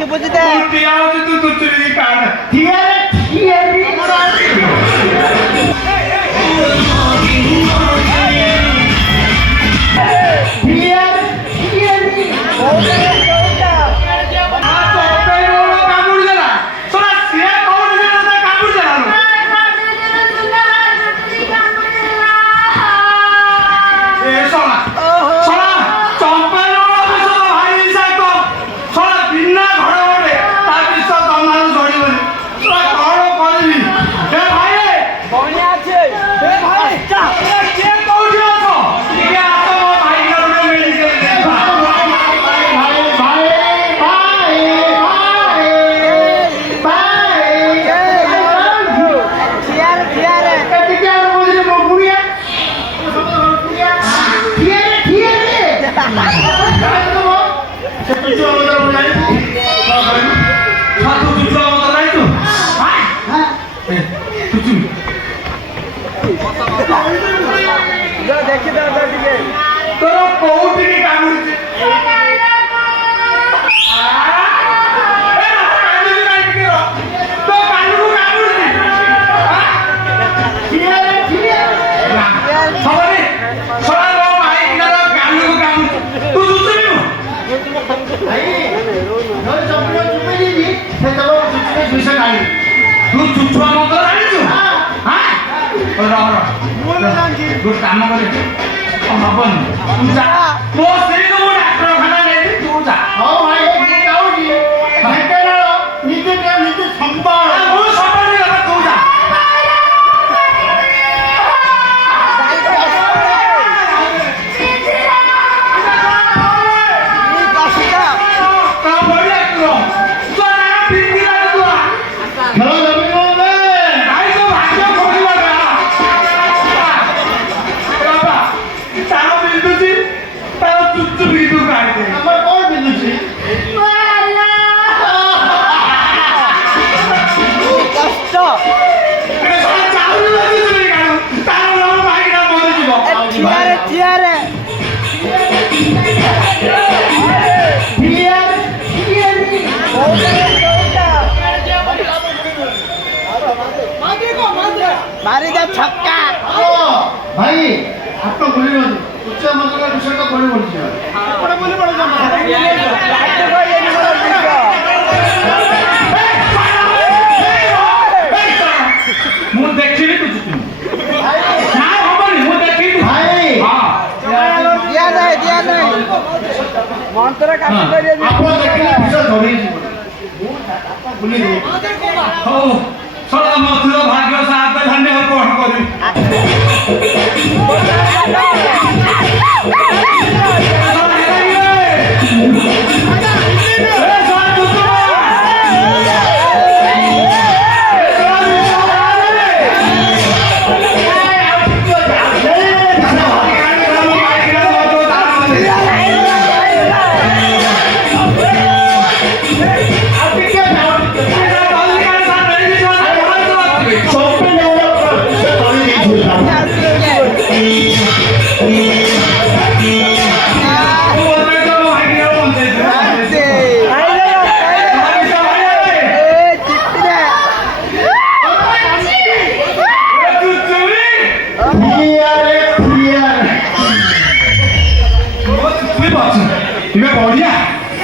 ଆଖି ବୁଝି ଦେ ଠିଆ ହଉଛି ତୁ ଦୁଚୁରି କାଢ देखी दे ଟିକେ ତୋର କୋଉଠି କାମୁଡିଛି ତୁ ଚୁଛୁଆ ମନ୍ତ୍ର ଜାଣିଛୁ ଗୋଟେ କାମ କରେ ହବନି ତୁ ଯା ମୋ ସ୍ତ୍ରୀକୁ ମୁଁ ଡାକ୍ତରଖାନା ନେଇବି ତୁ ଯା ହଉ ଭାଇ ମୁଁ ଯାଉଛି ନିଜେ ସମ୍ଭାଳ ମୁଁ ସମ୍ଭାଳି ଗଲା ତୁ ଯା मारी जा छक्का भाई आपको बोली बोली उच्च मंत्र विषय का बोली बोली बड़ा बोली बड़ा ମୁଁ ଦେଖିବି ତୁ ନାଇଁ ହବନି ମୁଁ ଦେଖିବି भाई दिया नहीं मंत्र काम करिए ଆପଣ ଦେଖିଲେ ବିଷୟ ଧରି ଆପଣ ଭୁଲି ଦେ ହଉ ସଦା ମଧୁର ଭାଗ୍ୟ ସାଥ ଧନ୍ୟ କଣ କରିବି तुझे बढ़िया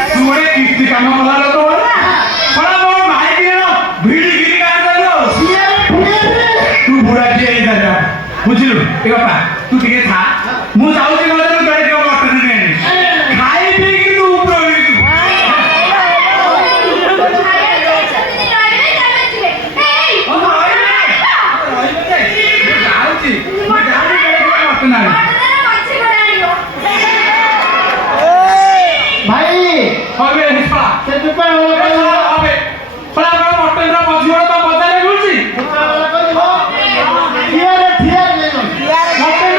तू गोटे किस्ती काम कला लोक बोला मो भाई भिड़ी गिरी तू बुढ़ा टे बुझलु एक बापा तू टे था मु जाऊँ खाई पी तू ऊपर भाई হবে হিসা से दुपा हो হবে ফলা বড় মটনরা মঝিওড় তো বজারে ঘুরছি ঠিয়ারে ঠিয়ারে दिया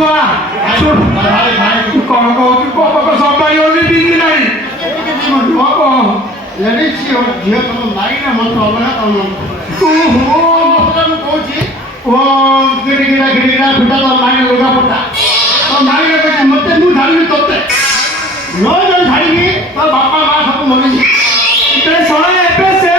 ଛୁଆ ଶୁଣ ଭାଇ ଭାଇ ତୁ କଣ କହୁଛୁ ସବାଇ ହଉଛି ପିନ୍ଧି ନାହିଁ ଲେଡିଜ୍ ଝିଅ ତମ ମାଇନା ମନ୍ତ୍ର ଅଲଗା ତମ ମନ୍ତ୍ର ମୁଁ କହୁଛି ଓ ଗିରିଗିରା ଗିରିଗିରା ଫୁଟା ତମ ମାଇନା ଲୁଗା ଫୁଟା ତମ ମାଇନା କହୁଛି ମତେ ମୁଁ ଛାଡ଼ିବି ତତେ ନ ଜଣ ଛାଡ଼ିବି ତୋ ବାପା ମା ସବୁ ମରିଛି ଶୁଣ ଏବେ ସେ